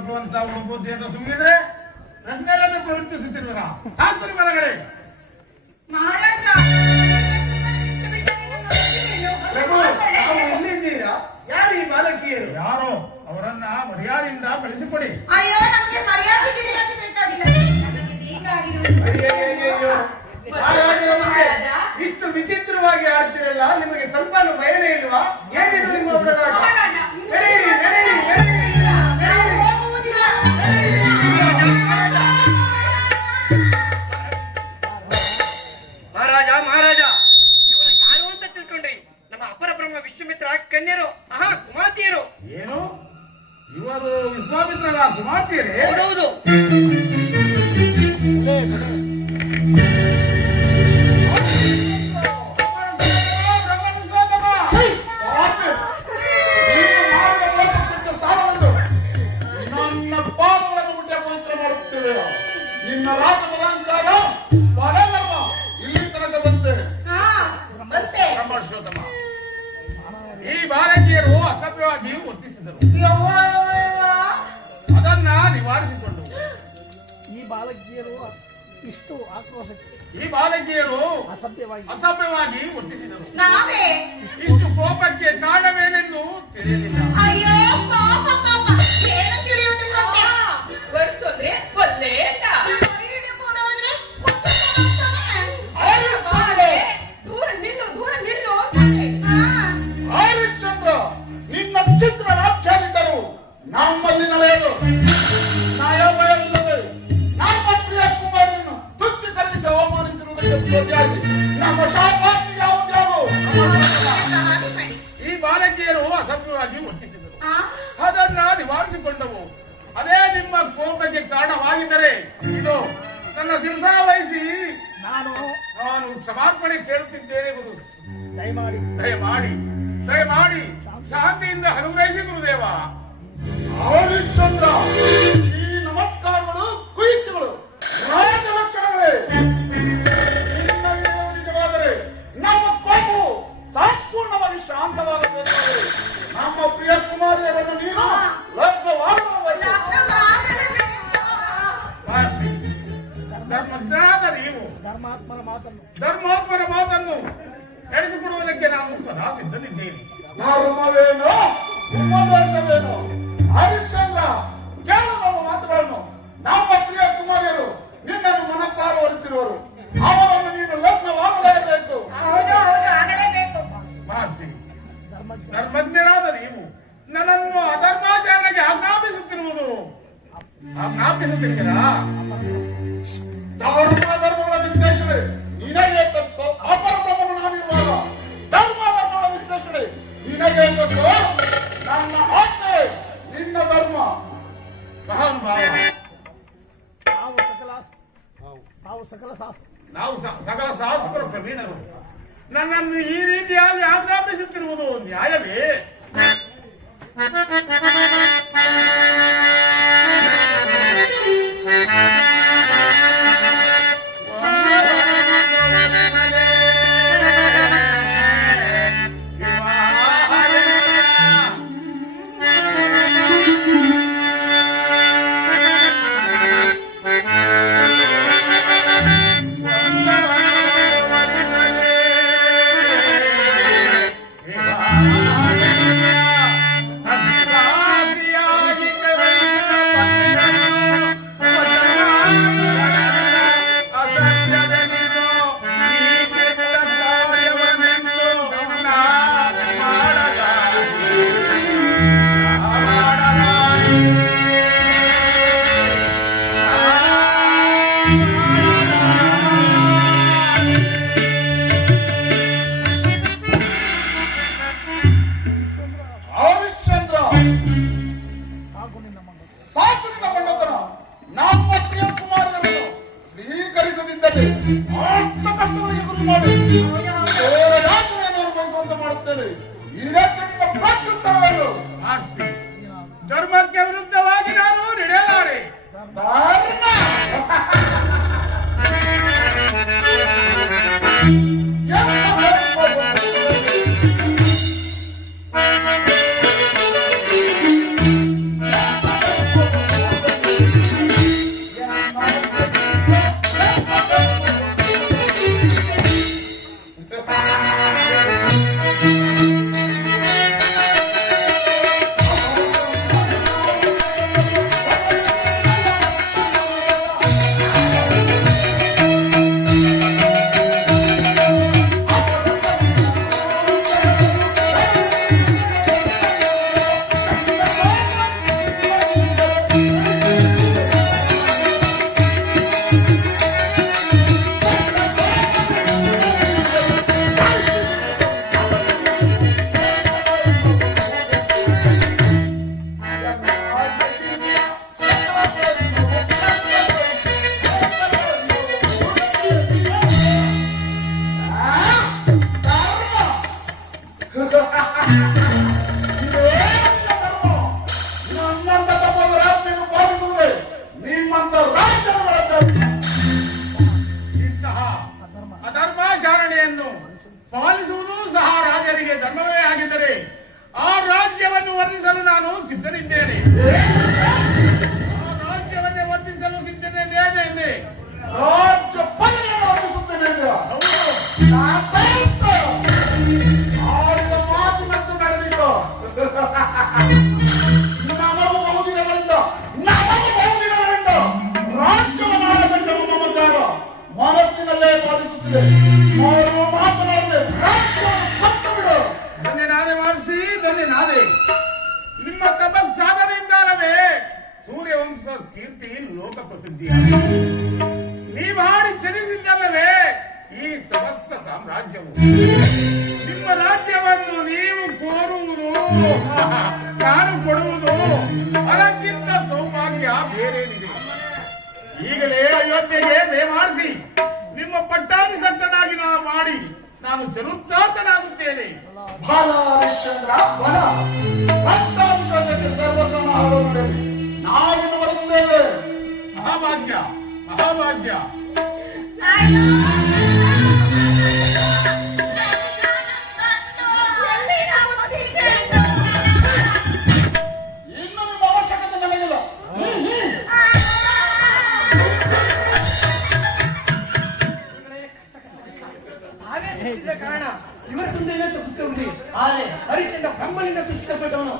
ಹಾಕುವಂತ ಬುದ್ಧಿ ಅಂತ ಸುಮ್ಮನಿದ್ರೆ ನನ್ನೆಲ್ಲರೂ ಪ್ರವರ್ತಿಸುತ್ತಿರುವರ ಸಾಕು ಮರಗಳೇ. ಮಹಾರಾಜ ಇಲ್ಲಿದ್ದೀರಾ? ಯಾರು ಈ ಬಾಲಕಿಯರು? ಯಾರೋ ಅವರನ್ನ ಮರ್ಯಾದೆಯಿಂದ ಕಳಿಸಿಕೊಡಿ. ಅಯ್ಯೋ ನಮಗೆ ಮರ್ಯಾದೆ ಗಿರಿಯಾಗಿ ಬೇಕಾಗಿಲ್ಲ, ನಮಗೆ ಬೇಕಾಗಿರುವುದು ಅಯ್ಯಯ್ಯಯ್ಯೋ, ಮಹಾರಾಜರ ಮುಂದೆ ಇಷ್ಟು ವಿಚಿತ್ರವಾಗಿ ಆಡ್ತಿರಲ್ಲ, ನಿಮಗೆ ಸ್ವಲ್ಪ ಭಯನೇ ಇಲ್ವಾ? ಏನಿದು ನಿಮ್ಮ ಹೋರಾಟ? ನಡೆಯಿರಿ ನಡೆಯಿರಿ ನಡೆಯಿರಿ ನಾವು ಹೋಗುವುದಿಲ್ಲ. ಮಹಾರಾಜ ಮಹಾರಾಜ, ಇವರು ಯಾರು ಅಂತ ತಿಳ್ಕೊಂಡ್ರಿ? ನಮ್ಮ ಅಪರ ಬ್ರಹ್ಮ ವಿಶ್ವಾಮಿತ್ರ ಕನ್ಯರು, ಕುಮಾರ್ತಿಯರು. ಏನು ಇವರು ವಿಶ್ವಾಮಿತ್ರರ ಕುಮಾರ್ತಿಯರೇ? ಹೌದೌದು. ನನ್ನ ಪಾದಗಳನ್ನು ಮುಟ್ಟ ಪವಿತ್ರ ಮಾಡುತ್ತೇವೆ. ನಿನ್ನ ರಾಜಪದಾಂಕಾರ ಬರಲಮ್ಮ ಇಲ್ಲಿ ತನಕ ಬಂತೆ. ಮತ್ತೆ ಬ್ರಹ್ಮರ್ಷೋತ್ತಮ, ಈ ಬಾಲಕಿಯರು ಅಸಭ್ಯವಾಗಿ ವರ್ತಿಸಿದರು. ಅದನ್ನ ನಿವಾರಿಸಿಕೊಂಡು ಈ ಬಾಲಕಿಯರು ಇಷ್ಟು ಆಕ್ರೋಶಕ್ಕೆ ಈ ಬಾಲಕಿಯರು ಅಸಭ್ಯವಾಗಿ ವರ್ತಿಸಿದರು. ನಾವೇ ಇಷ್ಟು ಕೋಪಕ್ಕೆ ಕಾರಣವೇನೆಂದು ತಿಳಿಯಲಿಲ್ಲ. ಅಯ್ಯೋ ಪಾಪ ಪಾಪ, ಏನು ತಿಳಿಯುವುದಿಲ್ಲಂತೆ. ವರ್ಸೋದ್ರೆ ಒಲ್ಲೆ ಅಂತ ಹಿಡಿದುಕೊಂಡು ಹೋದ್ರೆ ಕೊಟ್ಟು ದೂರ ನಿಲ್ಲು ದೂರ ನಿಲ್ಲು ಅಂತಾನೆ. ಹರಿಶ್ಚಂದ್ರ, ನಿನ್ನ ಚಿತ್ರ ರಾಜ್ಯಾಧಿಕರು ನಮ್ಮಲ್ಲಿ ನಡೆಯಲು ನಯವಿಲ್ಲದೆ ನಮ್ಮ ಪ್ರಿಯ ಕುಮಾರನನ್ನು ತುಚ್ಛೀಕರಿಸಿ ಅವಮಾನಿಸಿರುವುದಕ್ಕೆ ಪ್ರತಿಯಾಗಿ ನಮ್ಮ ಶಾಪಾತಿ ಯಾವುದ್ಯಾವು? ಈ ಬಾಲಕಿಯರು ಅಸಭ್ಯವಾಗಿ ವರ್ತಿಸಿದರು. ಅದನ್ನ ನಿವಾರಿಸಿಕೊಂಡವು. ಅದೇ ನಿಮ್ಮ ಕೋಪಕ್ಕೆ ಕಾರಣವಾಗಿದ್ದರೆ ಇದು ನನ್ನ ಶಿರಸಾ ವಹಿಸಿ ನಾನು ಕ್ಷಮಾರ್ಪಣೆ ಕೇಳುತ್ತಿದ್ದೇನೆ. ದಯಮಾಡಿ ದಯಮಾಡಿ ದಯಮಾಡಿ ಶಾಂತಿಯಿಂದ ಅನುಗ್ರಹಿಸಿ ಗುರುದೇವ. ಹರಿಶ್ಚಂದ್ರ, ಈ ನಮಸ್ಕಾರಗಳು ಕುಯುಕ್ತಿಗಳು ರಾಜಲಕ್ಷಣಗಳೇ. ನಿಜವಾದರೆ ನಮ್ಮ ಕೋಪವು ಸಂಪೂರ್ಣವಾಗಿ ಶಾಂತವಾಗಬೇಕಾದರೆ ನಮ್ಮ ಪ್ರಿಯ ಕುಮಾರಿಯರನ್ನು ನೀನು ಧರ್ಮಜ್ಞಾನ ನೀವು ಧರ್ಮಾತ್ಮರ ಮಾತನ್ನು ನಡೆಸಿಕೊಡುವುದಕ್ಕೆ ನಾನು ಸದಾ ಸಿದ್ಧನಿದ್ದೇನೆ. ಧರ್ಮವೇನು ಉಪದೇಶವೇನು? ಹರಿಶ್ಚಂದ್ರ, ಕೇಳು ನಮ್ಮ ಮಾತುಗಳನ್ನು. ನಮ್ಮ ಪ್ರಿಯ ಕುಮಾರಿಯರು ನಿನ್ನನ್ನು ಮನಸ್ಸಾರ ಹೊರಿಸಿರುವರು. ಅವರನ್ನು ನೀನು ಲಗ್ನವಾಗಲೇಬೇಕು. ಹೌದು ಹೌದು, ಆಗಲೇಬೇಕು. ಮಹರ್ಷಿ, ಧರ್ಮಜ್ಞರಾದ ನೀವು ನನ್ನನ್ನು ಅಧರ್ಮಾಚರಣೆಗೆ ಆಜ್ಞಾಪಿಸುತ್ತಿದ್ದೀರಾ? ಧರ್ಮಗಳ ವಿಶ್ಲೇಷಣೆ ನಿನಗೆ ತಪ್ಪು. ಅಪರ ಬ್ರಹ್ಮನು ನಾನಿರುವಾಗ ಧರ್ಮಗಳ ವಿಶ್ಲೇಷಣೆ ನಿನಗೆ ತಪ್ಪು. ನನ್ನ ಆಜ್ಞೆ ನಿನ್ನ ಧರ್ಮ. ಮಹಾನುಭಾವ, ನಾವು ಸಕಲ ಶಾಸ್ತ್ರ ಪ್ರವೀಣರು. ನನ್ನನ್ನು ಈ ರೀತಿಯಾಗಿ ಆಜ್ಞಾಪಿಸುತ್ತಿರುವುದು ನ್ಯಾಯವೇ? ಧರ್ಮಕ್ಕೆ ವಿರುದ್ಧವಾಗಿ ನಾನು ನಡೆಯಲಾರೆ. ಆಗುತ್ತದೆ. ನಾವು ಮಾತನಾಡದೆ ರಾಜ್ಯವನ್ನು ಕೊಟ್ಟು ಬಿಡು. ಧನ್ಯನಾದೆ ಮಾಡಿಸಿ ಧನ್ಯನಾದೆ. ನಿಮ್ಮ ತಪಸ್ಸಾಧನೆಯಿಂದಲವೇ ಸೂರ್ಯವಂಶ ಕೀರ್ತಿ ಲೋಕ ಪ್ರಸಿದ್ಧಿಯಾಗಿದೆ. ನೀವಾಡಿ ಚಲಿಸಿದ್ದಲ್ಲವೇ ಈ ಸಮಸ್ತ ಸಾಮ್ರಾಜ್ಯವು. ನಿಮ್ಮ ರಾಜ್ಯವನ್ನು ನೀವು ಕೋರುವುದು ನಾನು ಕೊಡುವುದು ಅದಕ್ಕಿಂತ ಸೌಭಾಗ್ಯ ಬೇರೇನಿದೆ. ಈಗಲೇ ಅಯೋಧ್ಯೆಗೆ ದಯಮಾಡಿಸಿ ನಿಮ್ಮ ಪಟ್ಟಾಭಿಷಕ್ತನಾಗಿ ಮಾಡಿ ನಾನು ಚರುತ್ತಾತನಾಗುತ್ತೇನೆ. ಬಲ ಹರಿಶ್ಚಂದ್ರ ಬಲ. ಪಟ್ಟಾಭಿಷೇಕಕ್ಕೆ ಸರ್ವಸಮಾರೋಹದಲ್ಲಿ ನಾವು ಬರುತ್ತೇವೆ. ಮಹಾಭಾಗ್ಯ ಮಹಾಭಾಗ್ಯ. ಇನ್ನು ನಿಮ್ಮ ಅವಶ್ಯಕತೆ ನಮಗಿಲ್ಲ. ತಾವೇ ಸೃಷ್ಟಿಸಿದ ಕಾರಣ ಇವರ ತೊಂದರೆ ಪುಸ್ತಕ ಉಂಟು. ಆದರೆ ಹರಿಶ್ಚಂದ್ರ ಬ್ರಹ್ಮನಿಂದ ಸೃಷ್ಟಿಸಲ್ಪಟ್ಟವನು.